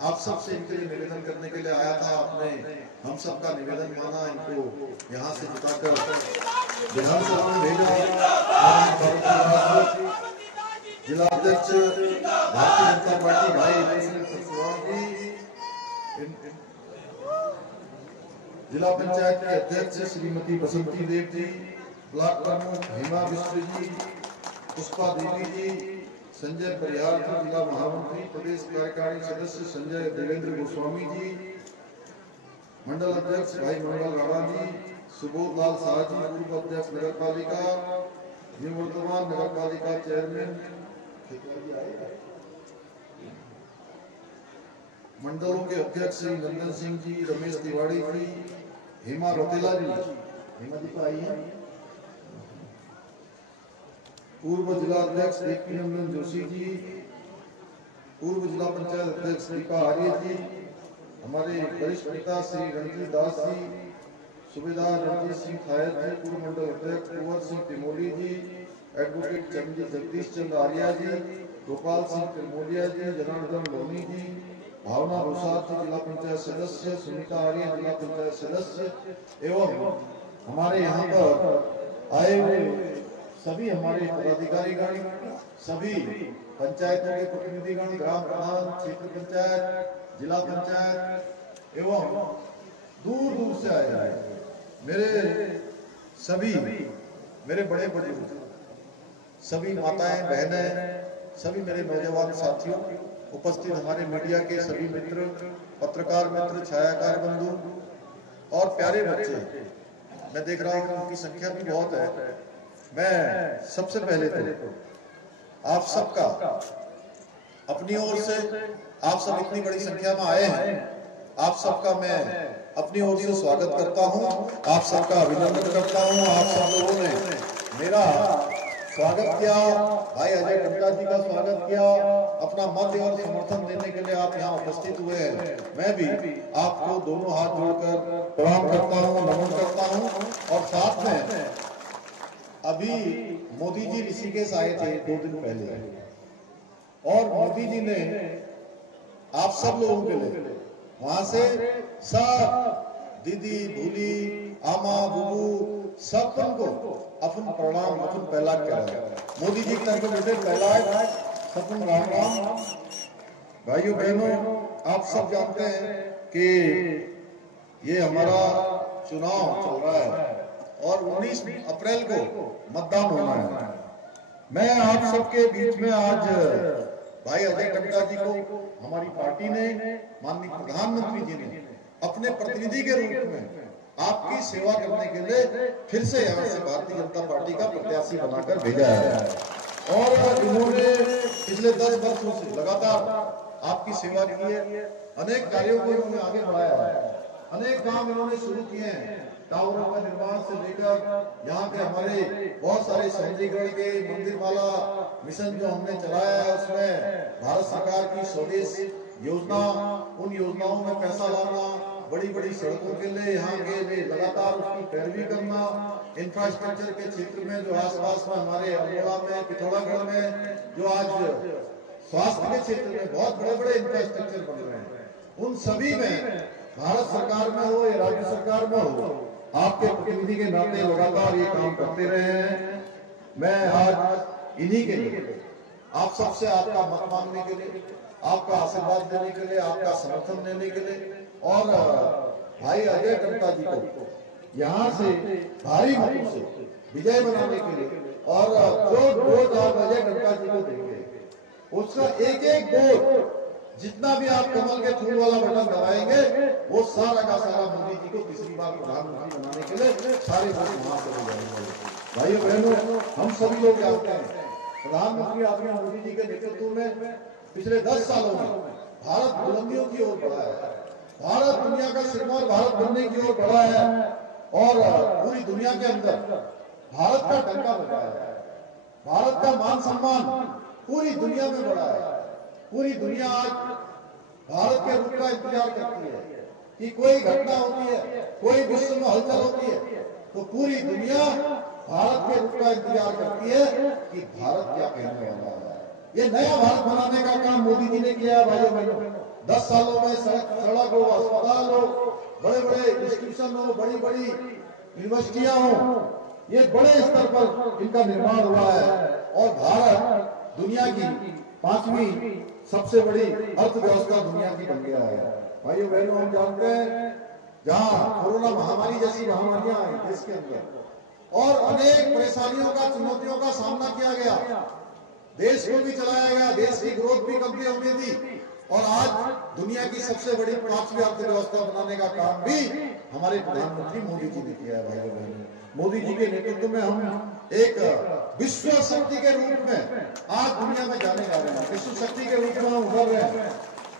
आप सबसे इनके लिए निवेदन करने के लिए आया था। आपने हम सबका निवेदन माना, इनको यहाँ से जुटाकर विधानसभा में भेजा। जिला अध्यक्ष भारतीय जनता पार्टी भाई जी, जिला पंचायत के अध्यक्ष श्रीमती बसंती देव जी, ब्लॉक प्रमुख हेमा मिश्र जी, पुष्पा देवी जी, संजय परिहार जी, जिला महामंत्री प्रदेश कार्यकारिणी सदस्य संजय देवेंद्र गोस्वामी जी, मंडल अध्यक्ष भाई मंगल राणा जी, सुबोध लाल शाह जी, पूर्व अध्यक्ष नगर पालिका, निवर्तमान नगर पालिका चेयरमैन मंडलों के अध्यक्ष श्री नंदन सिंह जी, रमेश तिवारी जी, हेमा रतेला जी, हेमा जी को आई है, पूर्व जिला अध्यक्ष देवी नंदन जोशी जी, पूर्व जिला पंचायत अध्यक्ष दीपा आर्य जी, हमारे वरिष्ठ नेता श्री रणजीत दास जी, सूबेदार रणजीत सिंह थायर जी, पूर्व मंडल अध्यक्ष कुंवर सिंह तिमोली जी, एडवोकेट जगदीश चंद्र आर्या जी, गोपाल सिंह तिमोलिया जी, जनार्दन लोनी जी, भावना रोसार जी, जिला पंचायत सदस्य, सुनीता आर्य जिला पंचायत सदस्य एवं हमारे यहाँ पर आए हुए सभी हमारे पदाधिकारीगण, सभी पंचायतों के प्रतिनिधिगण, ग्राम प्रधान, क्षेत्र पंचायत, जिला पंचायत एवं दूर दूर से आए हैं मेरे सभी मेरे बड़े बुजुर्ग, सभी माताएं बहनें, सभी मेरे नौजवान साथियों, उपस्थित हमारे मीडिया के सभी मित्र, पत्रकार मित्र, छायाकार बंधु और प्यारे बच्चे, मैं देख रहा हूँ उनकी संख्या भी बहुत है। मैं सबसे पहले तो आप सबका अपनी ओर से, आप सब इतनी बड़ी संख्या में आए हैं, आप सबका मैं अपनी ओर से स्वागत करता हूं, आप सबका अभिनंदन करता हूं। आप सब लोगों ने मेरा स्वागत किया, भाई अजय टंटा जी का स्वागत किया, अपना मत और समर्थन देने के लिए आप यहाँ उपस्थित हुए हैं। मैं भी आपको दोनों हाथ जोड़कर प्रणाम करता हूँ, नमन करता हूँ। और साथ में अभी मोदी जी ऋषिकेश आए थे 2 दिन पहले, और मोदी जी ने आप सब लोगों के लिए वहां से सब दीदी भूली आमा बुबू सबको अपन प्रणाम अपन पहला करा। मोदी जी की तरफ बेटे पहला सपन राम राम। भाइयों बहनों, आप सब जानते हैं कि ये हमारा चुनाव चल रहा है और 19 अप्रैल को मतदान होना है। मैं आप सबके बीच में आज भाई अजय टंटा जी को हमारी पार्टी ने, माननीय प्रधानमंत्री जी ने अपने प्रतिनिधि के रूप में आपकी सेवा करने के लिए फिर से यहाँ से भारतीय जनता पार्टी का प्रत्याशी बनाकर भेजा है। और इन्होंने पिछले 10 वर्षों से लगातार आपकी सेवा की है, अनेक कार्यों को इन्होंने आगे बढ़ाया है, अनेक काम इन्होंने शुरू किए हैं, टावरों का निर्माण से लेकर यहाँ के हमारे बहुत सारे सौंदर्यीकरण के मंदिर वाला मिशन जो हमने चलाया है, उसमें भारत सरकार की स्वदेश योजना, उन योजनाओं में पैसा लाना, बड़ी बड़ी सड़कों के लिए यहाँ के लिए लगातार उसकी पैरवी करना, इंफ्रास्ट्रक्चर के क्षेत्र में जो आसपास में हमारे अल्मोड़ा में, पिथौरागढ़ में जो आज स्वास्थ्य के क्षेत्र में बहुत बड़े बड़े इंफ्रास्ट्रक्चर बन रहे हैं, उन सभी में भारत सरकार में हो या राज्य सरकार में हो, आपके प्रतिनिधि के नाते लगातार ये काम करते रहे हैं। मैं आज इन्हीं के लिए आप सबसे आपका मत मांगने के लिए, आपका आशीर्वाद देने के लिए, आपका समर्थन देने के लिए और भाई अजय टंटा जी को यहाँ से भारी मतों से विजय बनाने के लिए, और जो वोट आप अजय टंटा जी को देंगे उसका एक एक वोट, जितना भी आप कमल के फूल वाला बटन दबाएंगे, वो सारा का सारा मोदी जी को तीसरी बार प्रधानमंत्री बनाने के लिए सारे वोट वहां चले जाएंगे। भाइयों बहनों, हम सभी लोग जानते हैं प्रधानमंत्री आदरणीय मोदी जी के नेतृत्व में पिछले 10 सालों में भारत बुलंदियों की ओर बढ़ा है, भारत दुनिया का सिरमौर भारत बनने की ओर बढ़ा है और पूरी दुनिया के अंदर भारत का डंका बजा है, भारत का मान सम्मान पूरी दुनिया में बढ़ा है। पूरी दुनिया आज भारत के रूप का इंतजार करती है कि कोई घटना होती है, कोई विश्व में हलचल होती है, तो पूरी दुनिया भारत के रूप का इंतजार करती है कि भारत क्या कहने वाला है। ये नया भारत बनाने का काम मोदी जी ने किया है भाइयों बहनों। 10 सालों में सड़क हो, अस्पताल हो, बड़े बड़े इंस्टीट्यूशन हो, बड़ी बड़ी यूनिवर्सिटियां हो, ये बड़े स्तर पर इनका निर्माण हुआ है और भारत दुनिया की 5वीं सबसे बड़ी अर्थव्यवस्था दुनिया की बन गया है। भाइयों बहनों, हम जानते हैं जहां कोरोना महामारी जैसी महामारियां आई देश के अंदर और अनेक परेशानियों का, चुनौतियों का सामना किया गया, देश को भी चलाया गया, देश की ग्रोथ भी कम होती थी और आज दुनिया की सबसे बड़ी 5वीं अर्थव्यवस्था बनाने का काम भी हमारे प्रधानमंत्री मोदी जी ने किया है। भाइयों बहनों, मोदी जी के नेतृत्व में हम एक विश्व शक्ति के रूप में आज दुनिया में जाने जा रहे हैं, विश्व शक्ति के रूप में हम उभर रहे हैं।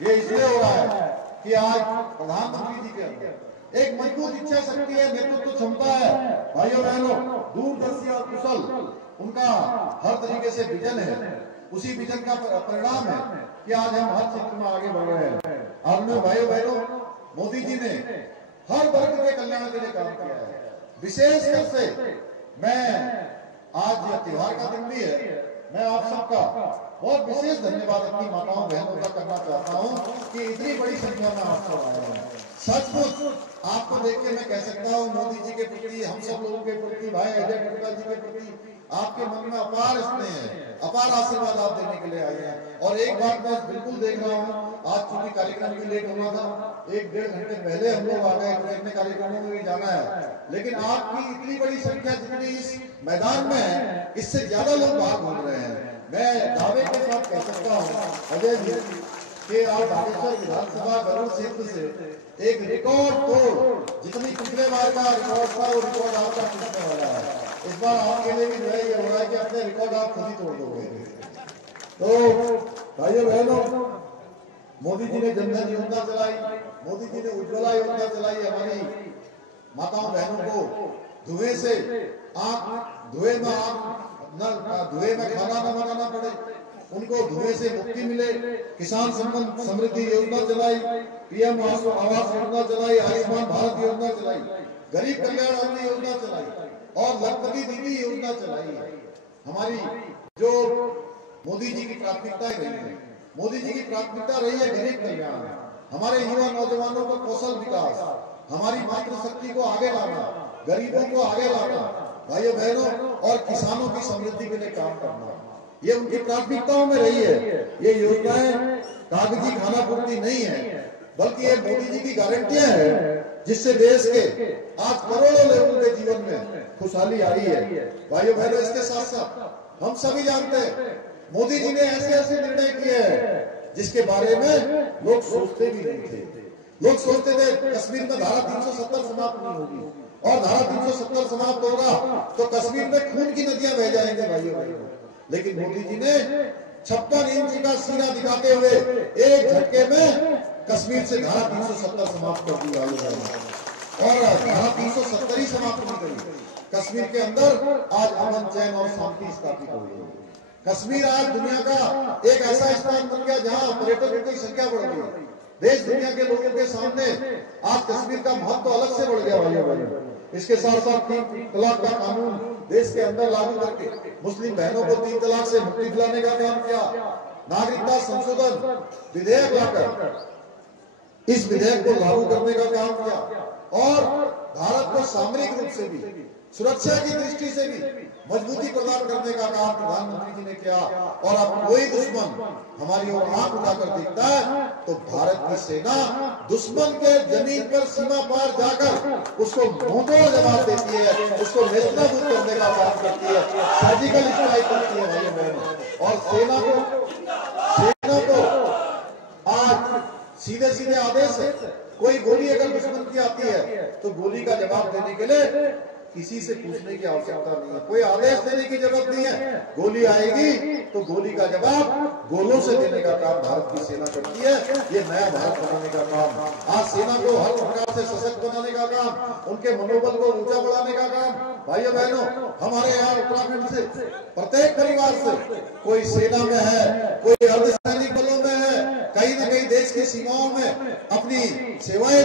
ये इसलिए हो रहा है कि आज प्रधानमंत्री जी के अंदर एक मजबूत इच्छा शक्ति है, नेतृत्व क्षमता है। भाइयों बहनों, दूरदर्शी और कुशल उनका हर तरीके से विजन है। उसी विजन का परिणाम है कि आज हम हर क्षेत्र में आगे बढ़ रहे हैं। और भाइयों बहनों, मोदी जी ने हर वर्ग के कल्याण के लिए काम किया है। विशेष रूप से मैं आज यह त्योहार का दिन भी है, मैं आप सबका बहुत विशेष धन्यवाद अपनी माताओं बहनों का करना चाहता हूं कि इतनी बड़ी संख्या में आप सब आए हैं। सचमुच आपको देख के मैं कह सकता हूं, मोदी जी के प्रति, हम सब लोगों के प्रति, भाई अजय टुकड़ा जी के प्रति आपके मन में अपार स्नेह है, अपार आशीर्वाद आप देने के लिए आए हैं। और एक बात मैं बिल्कुल देख रहा हूँ, आज चूंकि कार्यक्रम भी लेट होना था, 1-1.5 घंटे पहले हम लोग आ गए, अपने कार्यक्रमों में भी जाना है, लेकिन आपकी इतनी बड़ी संख्या जितनी इस मैदान में है, इससे ज्यादा लोग बाहर घूम रहे हैं। मैं दावे के साथ कह सकता हूँ अजय जी कि आप बागेश्वर विधानसभा गरुड़ क्षेत्र से एक रिकॉर्ड तोड़, जितनी पिछले बार का रिकॉर्ड था वो रिकॉर्ड आपका टूटने वाला है। इस बार आपके लिए भी जो है ये हो रहा है कि अपने रिकॉर्ड आप खुद ही तोड़ दोगे। तो भाइयों बहनों, मोदी जी ने जनधन योजना चलाई, मोदी जी ने उज्ज्वला योजना चलाई। हमारी माताओं बहनों को धुएं से धुएं में खाना न बनाना पड़े, उनको धुएं से मुक्ति मिले। किसान सम्मान समृद्धि योजना चलाई, पीएम आवास योजना चलाई, आयुष्मान भारत योजना चलाई, गरीब कल्याण अन्न योजना चलाई और लखपति दीदी योजना चलाई है। हमारी जो मोदी जी की प्राथमिकता रही है, मोदी जी की प्राथमिकता रही है गरीब कल्याण, हमारे युवा नौजवानों को कौशल विकास, हमारी मातृशक्ति को आगे लाना, गरीबों को आगे लाना, भाइयों बहनों, और किसानों की समृद्धि के लिए काम करना, ये उनकी प्राथमिकताओं में रही है। ये योजनाएं कागजी खाना पूर्ति नहीं है, बल्कि ये मोदी जी की गारंटियां हैं जिससे देश के आज करोड़ों लोगों के जीवन में खुशहाली आई है। भाइयों बहनों, इसके साथ साथ हम सभी जानते हैं मोदी जी ने ऐसे ऐसे निर्णय किए हैं जिसके बारे में लोग सोचते भी नहीं थे। लोग सोचते थे कश्मीर में धारा 370 समाप्त नहीं होगी, और धारा 370 समाप्त होगा तो कश्मीर में खून की नदियां बह जाएंगे। भाइयों बहनों, लेकिन मोदी जी ने 56 इंच का सीना दिखाते हुए एक झटके में कश्मीर से धारा 370 समाप्त कर दी। और धारा 370 ही समाप्त नहीं करी, कश्मीर के अंदर आज अमन, चैन और शांति स्थापित हो गई। कश्मीर आज दुनिया का एक ऐसा स्थान बन गया जहां पर्यटकों की संख्या बढ़ गई। देश दुनिया के लोगों के सामने आज कश्मीर का महत्व अलग से बढ़ गया। भाइयों बहनों, इसके साथ साथ 3 तलाक का कानून देश के अंदर लागू करके मुस्लिम बहनों को 3 तलाक से मुक्ति दिलाने का काम किया। नागरिकता संशोधन विधेयक लाकर इस विधेयक को लागू करने का काम किया और भारत को सामरिक रूप से भी, सुरक्षा की दृष्टि से भी मजबूती प्रदान करने का काम प्रधानमंत्री जी ने किया। और अब कोई दुश्मन हमारी ओर आंख उठाकर देखता है तो भारत की सेना दुश्मन के जमीन पर सीमा पार जाकर उसको मुंहतोड़ जवाब देती है, उसको नेस्तनाबूद करने का काम करती है, सर्जिकल स्ट्राइक करती है। भाइयों बहनों, और सेना को आज सीधे सीधे आदेश है, कोई गोली अगर दुश्मन की आती है तो गोली का जवाब देने के लिए किसी से पूछने की आवश्यकता नहीं है, कोई आदेश देने की जरूरत नहीं है। गोली आएगी तो गोली का जवाब गोलों से देने का काम भारत की सेना करती है। ये नया भारत बनाने का काम, आज सेना को हर प्रकार से सशक्त बनाने का काम, उनके मनोबल को ऊंचा बढ़ाने का काम। भाइयों बहनों, हमारे यहाँ उत्तराखंड से प्रत्येक परिवार से कोई सेना में है, कोई अर्धसैनिक बलों में है, कहीं न कहीं देश की सीमाओं में अपनी सेवाएं